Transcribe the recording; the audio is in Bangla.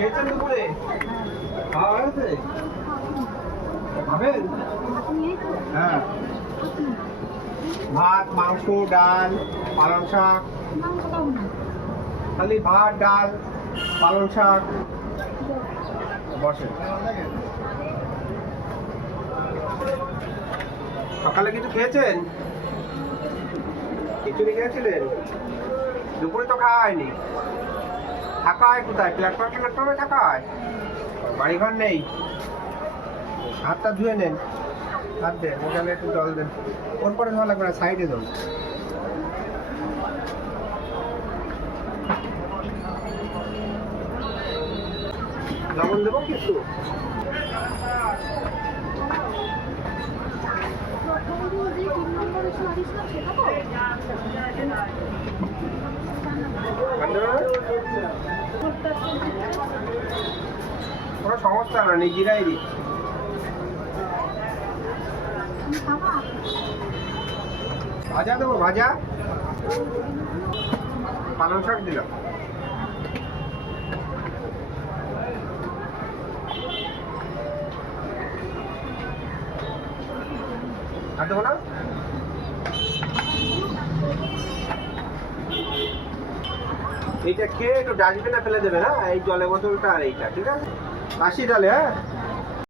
খেয়েছেন দুপুরে? খাওয়া হয়েছে? খাবেন? হ্যাঁ। ভাত, মাংস, ডাল, পালং শাক। খালি ভাত, ডাল, পালং শাক। বসেন। সকালে কিছু খেয়েছেন? খিচুড়ি খেয়েছিলেন? দুপুরে তো খাওয়া হয়নি। থাকা হয় কোথায়? প্ল্যাটফর্মে থাকা হয়? বাড়িঘর নেই? হাতটা ধুয়ে নেন। হাত দেন, ওখানে একটু জল দেন। কোন পরে ধোয়া লাগবে না, সাইডে দেন। লবণ দেবো কিছু? কোনো সমস্যা না, নিজেরাই দিচ্ছি। ভাজা দেবো? ভাজা পালং শাক দিলাম। আর দেবো না? এইটা খেয়ে একটু ডাস্টবিনে ফেলে দেবে না, এই জলের বোতলটা আর এইটা, ঠিক আছে? 80 ডালে, হ্যাঁ।